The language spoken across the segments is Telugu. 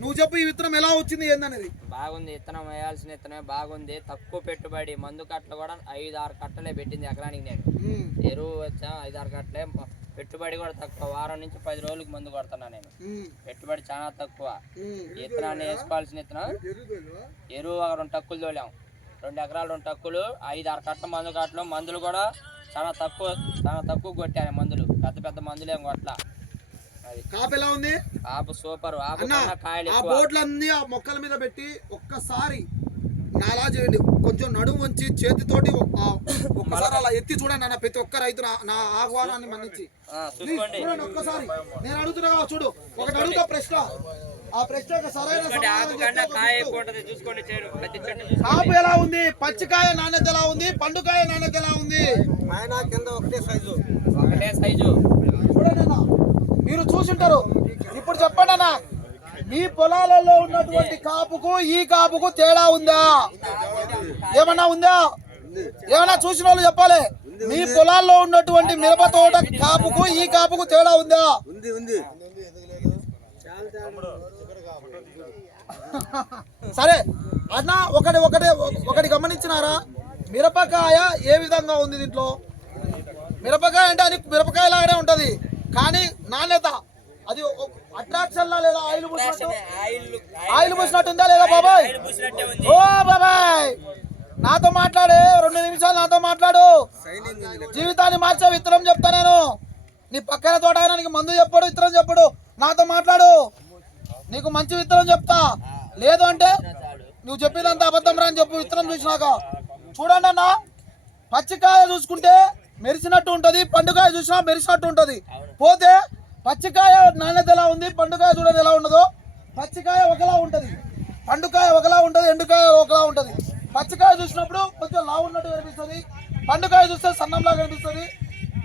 నువ్వు చెప్పు ఈ విత్తనం ఎలా వచ్చింది ఏందనేది? బాగుంది విత్తనం వేయాల్సిన విత్తనమే బాగుంది. తక్కువ పెట్టుబడి మందు కట్టలు కూడా ఐదు ఆరు కట్టలే పెట్టింది ఎకరానికి నేను. ఎరువు వచ్చా ఐదు ఆరు కట్టలే. పెట్టుబడి కూడా తక్కువ. వారం నుంచి పది రోజులకి మందు కొడుతున్నా నేను. పెట్టుబడి చాలా తక్కువ. విత్తనాన్ని వేసుకోవాల్సిన విత్తనం. ఎరువు ఒక రెండు టక్కులు తోలాం. రెండు ఎకరాలు రెండు టక్కులు. ఐదు ఆరు కట్ట మందు కట్టలు మందులు కూడా చాలా తక్కువ చాలా తక్కువ కొట్టాను మందులు. పెద్ద పెద్ద మందులు ఏం కొట్ల అది కాపు ఎలా ఉంది? ఆపు సూపర్ ఆ బోట్లన్నీ ఆ మొక్కల మీద పెట్టి ఒక్కసారి నాలా చేయండి. కొంచెం నడుము వంచి చేతితోటి ఒక్కసారి అలా ఎత్తి చూడండి అన్న ప్రతి ఒక్క రైతు నా- ఆహ్వానాన్ని మన్నించి. చూడండి ఒక్కసారి. నేను అడుగుతున్నా కదా, చూడు. ఒకటి అడుగుతా ప్రశ్న. ఆ ప్రశ్నకు సరైన. కాపు ఎలా ఉంది? పచ్చికాయ నాణ్యత ఎలా ఉంది? పండుకాయ నాణ్యత ఎలా ఉంది? ఒకటే సైజు. చూడండి అన్న. మీరు చూసుంటారు. ఇప్పుడు చెప్పండి అన్న. మీ పొలాలలో ఉన్నటువంటి కాపుకు ఈ కాపుకు తేడా ఉందా? ఏమన్నా ఉందా? ఏమన్నా చూసిన వాళ్ళు చెప్పాలి. మీ పొలాల్లో ఉన్నటువంటి మిరప తోట కాపుకు ఈ కాపుకు తేడా ఉందా? ఉంది ఉంది. సరే అన్న ఒకటి ఒకటి ఒకటి గమనించినారా? మిరపకాయ ఏ విధంగా ఉంది దీంట్లో? మిరపకాయ అంటే అది మిరపకాయ లాగానే ఉంటది. కానీ నాణ్యత. అది అట్రాక్షన్ లా లేదా ఆయిల్ పూసినట్టు ఆయిల్ పూసినట్టు ఉందా లేదా బాబాయ్? ఓ బాబాయ్! నాతో మాట్లాడే రెండు నిమిషాలు నాతో మాట్లాడు. జీవితాన్ని మార్చే విత్తనం చెప్తా నేను. నీ పక్కన తోట ఆయన నీకు మందు చెప్పడు విత్తనం చెప్పడు. నాతో మాట్లాడు. నీకు మంచి విత్తనం చెప్తా. లేదు అంటే నువ్వు చెప్పేదంతా అబద్ధం రా అని చెప్పు విత్తనం చూసినాక. చూడండి అన్న పచ్చికాయ చూసుకుంటే మెరిసినట్టు ఉంటది పండుకాయ చూసినా మెరిసినట్టు ఉంటది. పోతే పచ్చికాయ నాణ్యత ఎలా ఉంది పండుకాయ చూడండి ఎలా ఉండదో పచ్చికాయ ఒకలా ఉంటది. పండుకాయ ఒకలా ఉంటది ఎండుకాయ ఒకలా ఉంటది. పచ్చికాయ చూసినప్పుడు కొంచెం లావు ఉన్నట్టు కనిపిస్తుంది. పండుకాయ చూస్తే సన్నంలా కనిపిస్తుంది.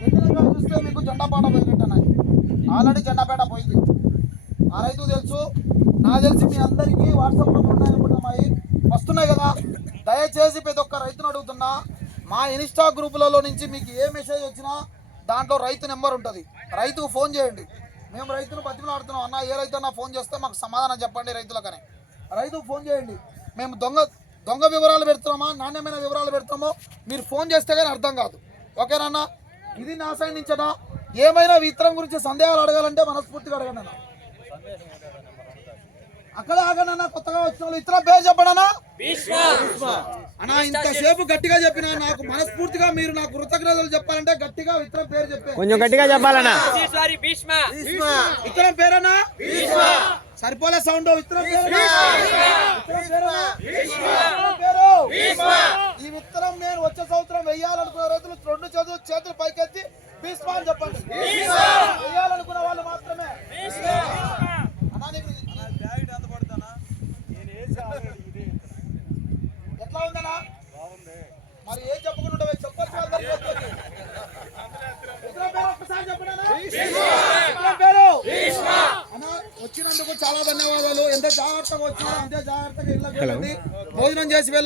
ఎండినకాయ చూస్తే మీకు జెండాపాట పోయినట్టు అన్నది ఆల్రెడీ జెండాపేట పోయింది. ఆ రైతు తెలుసు. నాకు తెలిసి మీ అందరికీ వాట్సాప్లో ఉన్నాయి అనుకుంటున్నాయి వస్తున్నాయి కదా. దయచేసి ప్రతి ఒక్క రైతును అడుగుతున్నా. మా ఇన్స్టా గ్రూపులలో నుంచి మీకు ఏ మెసేజ్ వచ్చినా దాంట్లో రైతు నెంబర్ ఉంటుంది. రైతుకు ఫోన్ చేయండి. మేము రైతులు బతిమలాడుతున్నాం. అన్న ఏ రైతు అన్నా ఫోన్ చేస్తే మాకు సమాధానం చెప్పండి రైతులకనే. రైతుకు ఫోన్ చేయండి. మేము దొంగ దొంగ వివరాలు పెడుతున్నామా? నాణ్యమైన వివరాలు పెడుతున్నామో మీరు ఫోన్ చేస్తే కానీ అర్థం కాదు. ఓకేనా ఇది నా సైడ్ ఏమైనా విత్తనం గురించి సందేహాలు అడగాలంటే మనస్ఫూర్తిగా అడగండి అన్న. అక్కడ ఆగనన్నా కొత్తగా వచ్చిన వాళ్ళు ఇతర పేరు చెప్పడనా? అన్నా ఇంతసేపు గట్టిగా చెప్పిన నాకు మనస్ఫూర్తిగా మీరు నాకు కృతజ్ఞతలు చెప్పాలంటే గట్టిగా ఇతర పేరు చెప్పే. కొంచెం గట్టిగా చెప్పాలన్నా. సారీ భీష్మ. ఇతరం పేరేనా సరిపోలే సౌండ్ ఇతరం పేరు? ఈ విత్తనం నేను వచ్చే సంవత్సరం వెయ్యాలనుకున్న రైతులు రెండు చేతులు చేతులు పైకెత్తి భీష్మ అని చెప్పండి. వెయ్యాలనుకున్న వాళ్ళు మాత్రమే అన్నా, నీకు- ఎట్లా ఉందన్నా మరి ఏం చెప్పకుండా చెప్పొచ్చు అందరికీ వచ్చేది. ఇతరం పేరు ఒక్కసారి చెప్పండి అన్నా. ఇతరం పేరు అన్న వచ్చినందుకు చాలా ధన్యవాదాలు. ఎంత జాగ్రత్తగా వచ్చినా అంతే జాగ్రత్తగా ఇళ్ళకి భోజనం చేసి వెళ్ళండి.